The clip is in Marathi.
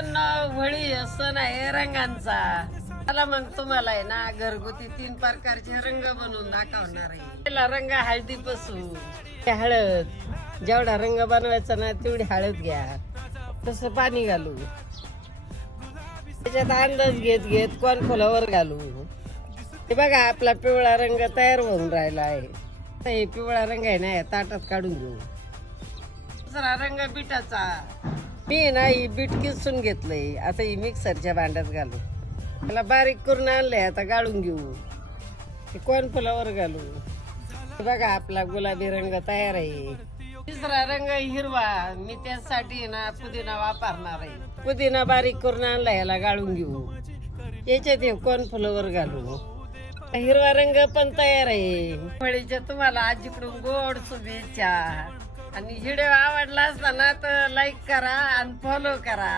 मित्रांनो, होळी सण आहे रंगांचा. मला मग तुम्हाला आहे ना घरगुती 3 प्रकारचे रंग बनवून दाखवणार आहे. पहिला रंग हळदीपासून. हळद जेवढा रंग बनवायचा ना तेवढी हळद घ्या, तसं पाणी घालू, त्याच्यात अंदाज घेत घेत कॉर्नफ्लॉवर घालू. हे बघा आपला पिवळा रंग तयार होऊन राहिला आहे. हे पिवळा रंग आहे ना ताटात काढून घेऊ. दुसरा रंग बिटाचा. मी ना ही बीट किसून घेतलंय, आता ही मिक्सरच्या भांड्यात घालू. त्याला बारीक करून आणलंय, आता गाळून घेऊ. कॉर्नफ्लॉवर घालू. हे बघा आपला गुलाबी रंग तयार आहे. तिसरा रंग हिरवा. मी त्यासाठी ना पुदिना वापरणार आहे. पुदिना बारीक करून आणला, याला गाळून घेऊ. याच्यात हे कॉर्नफ्लॉवर घालू. हिरवा रंग पण तयार आहे. होळीच्या तुम्हाला आजीकडून गोड शुभेच्छा. आणि व्हिडिओ आवडला असला ना तर लाईक करा आणि फॉलो करा.